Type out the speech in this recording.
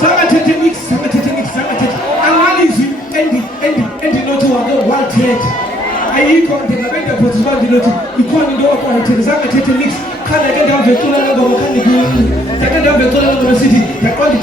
Sangathethe mix. Angalizwi endinothi wake wathetha. Ayikho ndingabenda phothi bandinothi ikhona into okwayithetha. Sangathethe mix. Khana ke ndiyavecula ngoma khani kuyo. Ndake ndiyavecula ngoma sithi ndaqonda